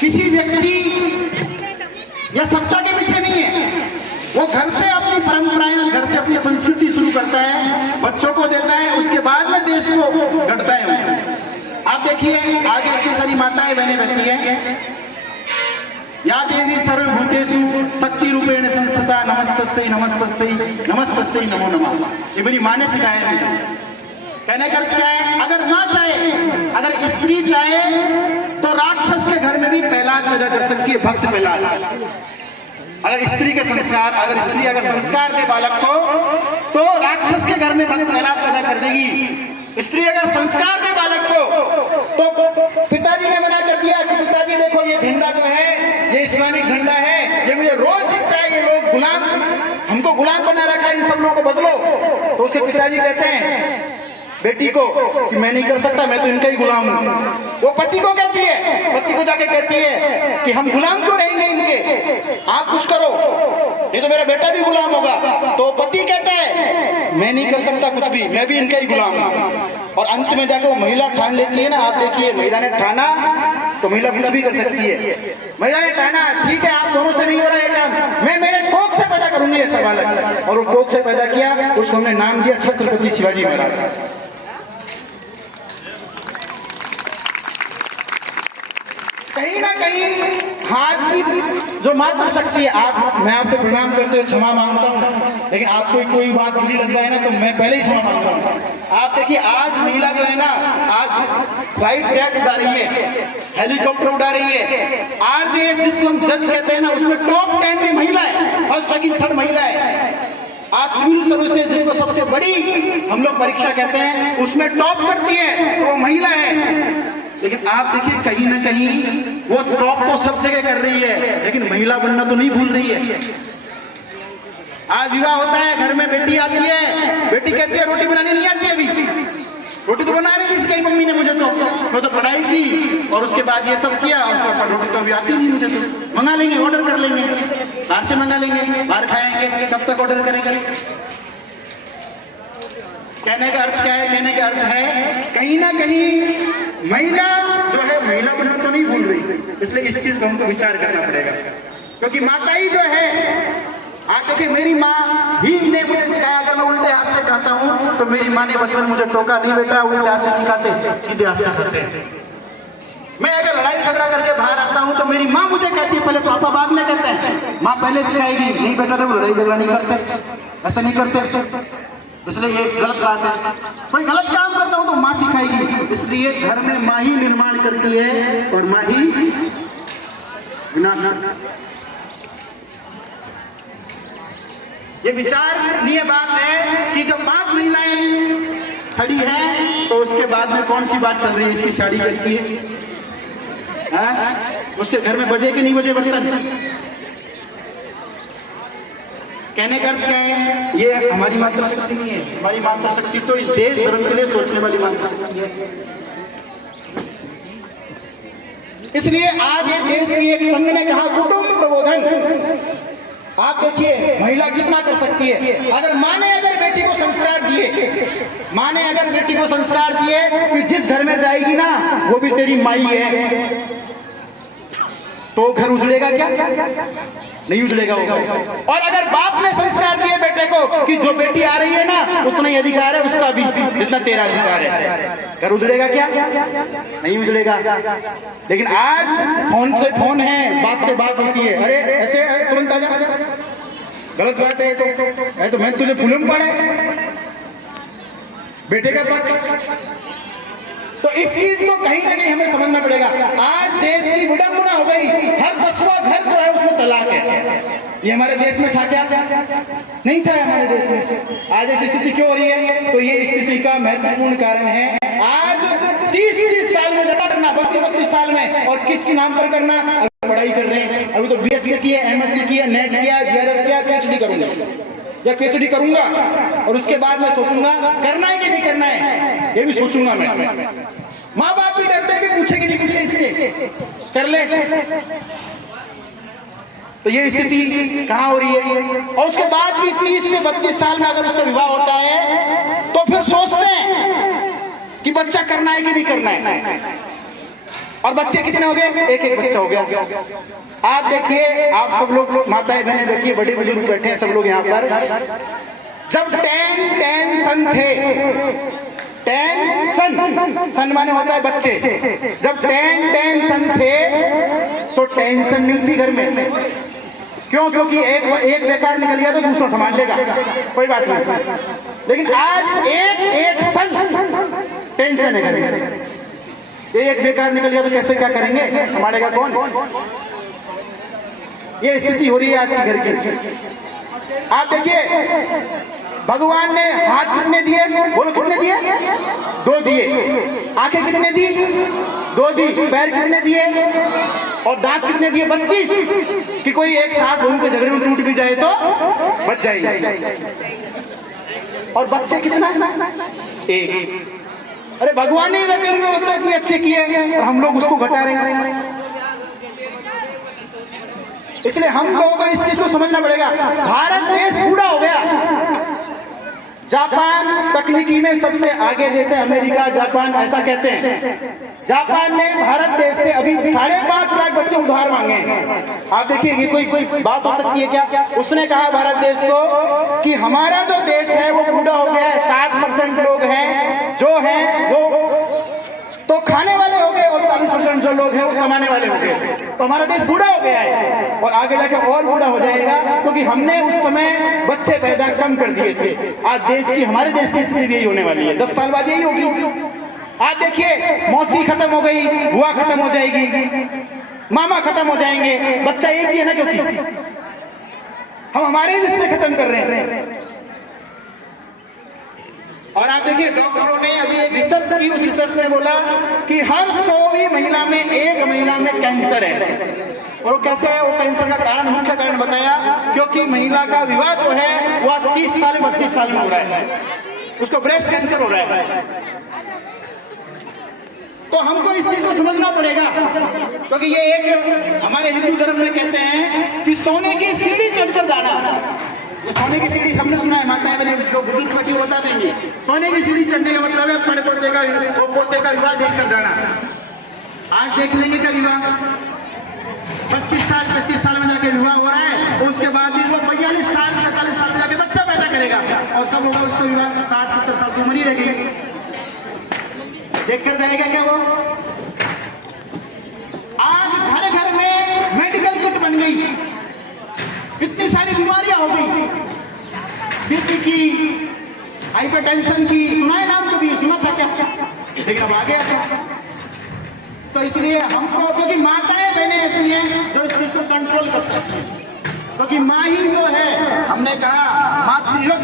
किसी व्यक्ति या सत्ता के पीछे नहीं है, वो घर से अपनी परंपराएं, घर से अपनी संस्कृति शुरू करता है, बच्चों को देता है, उसके बाद में देश को गढ़ता है। आप देखिए आगे इतनी सारी माताएं बहनें बैठी हैं, या देवी सर्वभूतेषु शक्ति रूपेण संस्थिता नमस्तस्यै नमस्तस्यै नमस्तस्यै नमो नमः। ये मेरी माँ ने सिखाया है मुझे। कहने का क्या है, अगर माँ चाहे, अगर स्त्री चाहे तो राक्षस के घर में भी प्रहलाद पैदा कर सकती है, भक्त प्रहलाद। अगर स्त्री के संस्कार, अगर स्त्री अगर संस्कार दे बालक को तो राक्षस के घर में भक्त प्रहलाद पैदा कर देगी। स्त्री अगर संस्कार दे बालक को तो पिताजी ने मना कर दिया कि पिताजी देखो ये झंडा जो है ये इस्लामिक झंडा है, ये मुझे रोज दिखता है, ये लोग गुलाम, हमको गुलाम बना रखा है, इन सब लोगों को बदलो। तो उसके पिताजी कहते हैं बेटी को कि मैं नहीं कर सकता, मैं तो इनका ही गुलाम हूँ। वो पति को कहती है, पति को जाके कहती है कि हम गुलाम क्यों रहेंगे इनके, आप कुछ करो, ये तो मेरा बेटा भी गुलाम होगा। तो पति कहता है मैं नहीं कर सकता कुछ भी, मैं भी इनका ही गुलाम हूँ। और अंत में जाकर वो महिला ठान लेती है ना, आप देखिए महिला ने ठाना तो महिला कुछ भी कर सकती है। महिला ने ठाना ठीक है आप दोनों से नहीं हो रहा है काम, मैं मेरे कोख से पैदा करूंगी ऐसा बालक। और वो कोख से पैदा किया, उसको हमने नाम दिया छत्रपति शिवाजी महाराज। कहीं ना कहीं आज की जो मातृशक्ति है, आप, मैं आपसे प्रणाम करते हुए क्षमा मांगता हूँ, लेकिन आपको कोई बात बुरी लग जाए ना तो मैं पहले ही क्षमा मांगता हूँ। आप देखिए आज महिला जो है ना, आज फ्लाइट जेट उड़ा रही है, हेलीकॉप्टर उड़ा रही है। आरजेएस जिसको हम जज कहते हैं ना, उसमें टॉप 10 में महिला है, फर्स्ट सेकंड थर्ड महिला है। आज सिविल सर्विसेज जिसको सबसे बड़ी हम लोग परीक्षा कहते हैं, उसमें टॉप करती है तो वो महिला है। लेकिन आप देखिए कहीं ना कहीं वो टॉप तो सब जगह कर रही है, लेकिन महिला बनना तो नहीं भूल रही है। आज विवाह होता है, घर में बेटी आती है, बेटी कहती है रोटी बनानी नहीं आती अभी, रोटी तो बनानी नहीं सिखाई मम्मी ने मुझे, तो मैं तो पढ़ाई की और उसके बाद ये सब किया, उसके रोटी तो अभी आती नहीं मुझे, तो मंगा लेंगे, ऑर्डर कर लेंगे, बाहर से मंगा लेंगे, बाहर खाएंगे, कब तक ऑर्डर करेंगे। कहने का अर्थ क्या है, कहने का अर्थ है कहीं ना कहीं महिला जो है महिला बनना तो नहीं भूल रही, इसलिए इस चीज को हमको विचार करना पड़ेगा। क्योंकि माता ही जो है, आज देखिए मेरी माँ ही ने मुझे सिखाया, अगर मैं उल्टे हाथ से खाता हूँ तो मेरी माँ ने बचपन मुझे टोका, नहीं बेटा उल्टे हाथ से नहीं खाते, सीधे हाथ से खाते हैं। मैं अगर लड़ाई झगड़ा करके बाहर आता हूँ तो मेरी माँ मुझे कहती है, पहले पापा बाद में कहते हैं, माँ पहले सिखाएगी, नहीं बेटा देखो लड़ाई झगड़ा नहीं करते, ऐसा नहीं करते, इसलिए ये गलत बात है। कोई गलत काम करता हूं तो माँ सिखाएगी, इसलिए घर में माँ ही निर्माण करती है और माँ ही विनाश। ये विचारणीय बात है कि जब 5 महिलाएं खड़ी हैं तो उसके बाद में कौन सी बात चल रही है, इसकी साड़ी कैसी है, उसके घर में बजे कि नहीं बजे बर्तन। कहने का अर्थ क्या है, ये हमारी मातृशक्ति नहीं है, हमारी मातृशक्ति तो इस देश धर्म के लिए सोचने वाली मातृशक्ति है। इसलिए आज ये देश की एक संघ ने कहा कुटुंब प्रबोधन। आप देखिए महिला कितना कर सकती है। अगर माँ ने अगर बेटी को संस्कार दिए, माँ ने अगर बेटी को संस्कार दिए कि जिस घर में जाएगी ना वो भी तेरी माई है, तो घर उजड़ेगा क्या, नहीं उजड़ेगा वो। और अगर बाप ने संस्कार दिए बेटे को कि जो बेटी आ रही है ना उतना ही अधिकार है उसका भी जितना तेरा अधिकार है, घर उजड़ेगा क्या, नहीं उजड़ेगा। लेकिन आज फोन से फोन है, बात से बात होती है, अरे ऐसे तुरंत आ जा, गलत बात है तो मैं तुझे फूलों में पड़े बेटे का पक्ष। तो इस चीज को कहीं ना कहीं हमें समझना पड़ेगा। आज देश की विडंबना हो गई, हर 10वां घर जो है उसमें तलाक है। ये हमारे देश में था क्या, नहीं था हमारे देश में। आज ऐसी स्थिति क्यों हो रही है, तो ये स्थिति का महत्वपूर्ण कारण है। आज 30-30 साल में जगह करना, 32-32 साल में, और किस नाम पर करना, पढ़ाई कर रहे हैं। अभी तो बीएससी किया, एमएससी किया, नेट किया, जीआरएफ किया, पीएचडी करूंगा या पीएचडी करूंगा और उसके बाद मैं सोचूंगा करना है कि नहीं करना है, ये भी सोचूंगा मैं। माँ बाप भी डरते हैं कि पूछे कि नहीं पूछे, इससे कर ले। तो ये स्थिति कहाँ हो रही है। और उसके बाद भी 30 से 32 साल में अगर उसका विवाह होता है तो फिर सोचते हैं कि बच्चा करना है कि नहीं करना है। और बच्चे कितने हो गए? एक एक बच्चा हो गया। आप देखिए, आप सब लोग माताएं बहनें देखिए, बड़े बुजुर्ग बैठे हैं सब लोग यहाँ पर। जब 10 सन थे, 10 सन माने होता है बच्चे, जब 10 सन थे तो टेंशन नहीं थी घर में। क्यों? क्योंकि एक बेकार निकल गया तो दूसरा संभाल लेगा, कोई बात नहीं। लेकिन आज एक सन टेंशन है घर में। एक बेकार निकल गया तो कैसे क्या करेंगे, संभालेगा कौन? ये स्थिति हो रही है आज की घर की। आप देखिए, भगवान ने हाथ कितने दिए? बोलो कितने दिए? 2 दिए। आंखें कितने दी? 2 दी। पैर कितने दिए? और दांत कितने दिए? 32। कि कोई एक साथ बहू के झगड़े में टूट भी जाए तो बच जाएगी। और बच्चे कितना है? 1। अरे भगवान ने व्यवस्था इतनी अच्छी की है और हम लोग उसको घटा रहे हैं। इसलिए हम लोगों को इस चीज को समझना पड़ेगा। भारत देश बूढ़ा हो गया। जापान तकनीकी में सबसे आगे देश है, अमेरिका, जापान ऐसा कहते हैं। जापान ने भारत देश से अभी 5.5 लाख बच्चे उधार मांगे हैं। आप देखिए, ये कोई बात हो सकती है क्या? उसने कहा भारत देश को कि हमारा जो देश है वो बूढ़ा हो गया है, 60% लोग हैं जो हैं वो तो खाने वाले हो गए और 40% जो लोग हैं वो कमाने वाले हो गए। तो हमारा देश बूढ़ा हो गया है और आगे जाके और बूढ़ा हो जाएगा, क्योंकि हमने उस समय बच्चे पैदा कम कर दिए थे। आज हमारे देश की स्थिति भी यही होने वाली है। 10 साल बाद यही होगी। आप देखिए, मौसी खत्म हो गई, बुआ खत्म हो जाएगी, मामा खत्म हो जाएंगे, बच्चा एक ही है ना, क्योंकि हम हमारे रिश्ते खत्म कर रहे हैं। और आप देखिए, डॉक्टरों ने अभी एक रिसर्च की, उस रिसर्च में बोला कि हर 100वीं महिला में एक महिला में कैंसर है। और वो कैसे है? वो कैंसर का कारण, मुख्य कारण बताया, क्योंकि महिला का विवाह जो है वो 30 साल 32 साल में हो रहा है, उसको ब्रेस्ट कैंसर हो रहा है। तो हमको इस चीज को समझना पड़ेगा, क्योंकि ये एक हमारे हिंदू धर्म में कहते हैं कि सोने की सीढ़ी चढ़कर जाना। ये सोने की सीढ़ी हमने सुना है, माताएं बहनें जो बुजुर्ग बेटी बता देंगे। सोने की सीढ़ी चढ़ने का मतलब है अपने पोते का विवाह देखकर जाना। आज देख लेंगे क्या विवाह? 32 साल 35 साल में जाके विवाह हो रहा है, और उसके बाद भी वो 42 साल 45 साल में जाके बच्चा पैदा करेगा। और कब होगा उसका विवाह? 60-70 साल की उम्र ही रहेगी। देखकर जाएगा क्या वो? आज घर घर में मेडिकल किट बन गई, इतनी सारी बीमारियां हो गई, बीपी की, हाइपरटेंशन की, सुना है नाम? कभी सुना था क्या? लेकिन अब आ गया था। तो इसलिए हमको, क्योंकि माताएं बहनें ऐसी हैं जो इस चीज को कंट्रोल कर सकती हैं, क्योंकि माँ ही जो है, हमने कहा मातृ योग